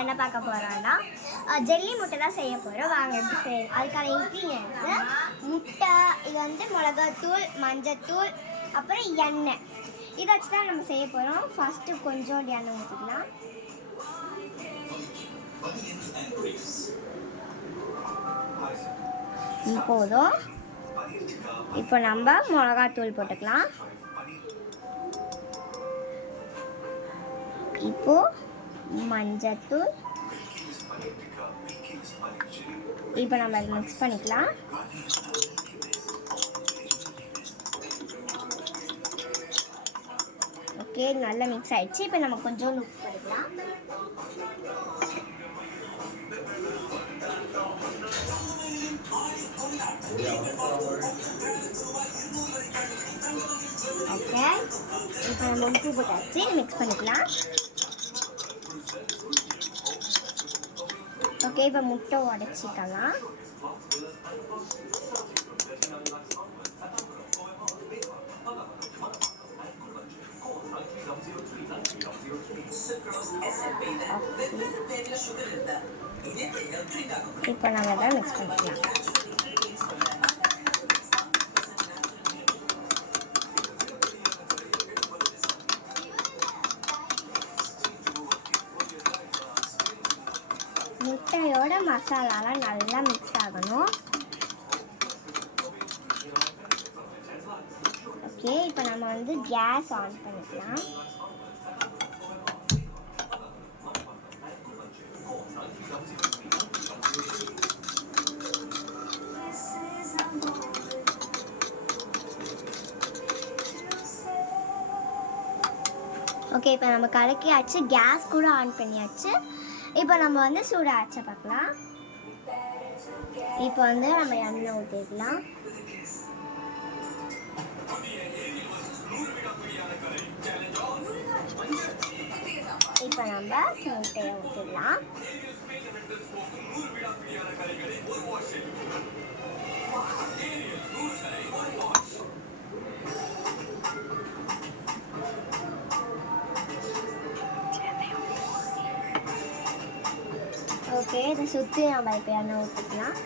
நம்ம என்ன பார்க்க போகிறோம்னா ஜெல்லி முட்டை தான் செய்ய போகிறோம். வாங்க எப்படி செய்ய. அதுக்கான இன்க்ரீடியன்ஸு முட்டை, இது வந்து மிளகாத்தூள், மஞ்சத்தூள், அப்புறம் எண்ணெய். இதை வச்சு தான் நம்ம செய்ய போகிறோம். ஃபஸ்ட்டு கொஞ்சோண்டு எண்ணெய் ஊற்றிக்கலாம். போதும். இப்போ நம்ம மிளகாத்தூள் போட்டுக்கலாம். இப்போ மஞ்சத்தூள். இப்போ நம்ம அதை மிக்ஸ் பண்ணிக்கலாம். ஓகே, நல்லா மிக்ஸ் ஆயிடுச்சு. இப்போ நம்ம கொஞ்சம் உப்பு பண்ணிக்கலாம். ஓகே, இப்போ நம்ம உப்பு போட்டாச்சு. மிக்ஸ் பண்ணிக்கலாம். ஓகே, இப்போ முட்டை உடைச்சிக்கலாம். இப்போ நம்ம தான் மிக்ஸ் பண்ணிக்கலாம். முட்டையோட மசாலாலாம் நல்லா மிக்ஸ் ஆகணும். ஓகே, இப்போ நம்ம வந்து கேஸ் ஆன் பண்ணிக்கலாம். ஓகே, இப்போ நம்ம கலக்கியாச்சு. கேஸ் கூட ஆன் பண்ணியாச்சு. இப்போ நம்ம வந்து சூடாக ஆச்ச பார்க்கலாம். இப்போ வந்து நம்ம எண்ணெய் ஊற்றிக்கலாம். இப்போ நம்ம முட்டையை ஊற்றிடலாம். ஓகே, இதை சுற்றி நம்ம இப்போ எண்ணெய் ஊற்றிக்கலாம்.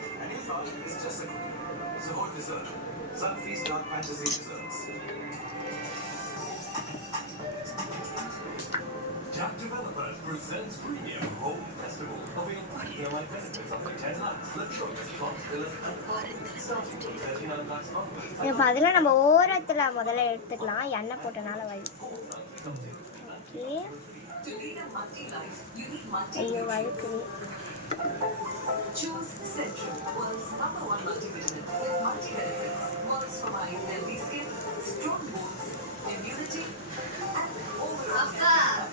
இப்போ அதில் நம்ம ஓரத்தில் முதல்ல எடுத்துக்கலாம். எண்ணெய் போட்டனால வலிக்கும். ஓகே, ஐயோ வலிக்குது. Choose Centrum, world's #1 multivitamin with multi-benefits. Works providing healthy skin, strong bones, immunity, and overall health.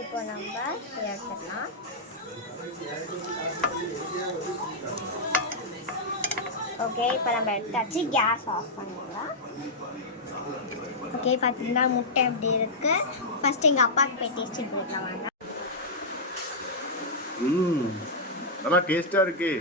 இப்போ நம்ம எடுத்துக்கலாம். ஓகே, இப்போ நம்ம எடுத்தாச்சு. கேஸ் ஆஃப் பண்ணிடலாம். ஓகே, பார்த்தீங்கன்னா முட்டை எப்படி இருக்கு. ஃபர்ஸ்ட் எங்கள் அப்பாவுக்கு போய் டேஸ்ட் பண்ணிக்கலாம். நல்லா டேஸ்ட்டாக இருக்கு.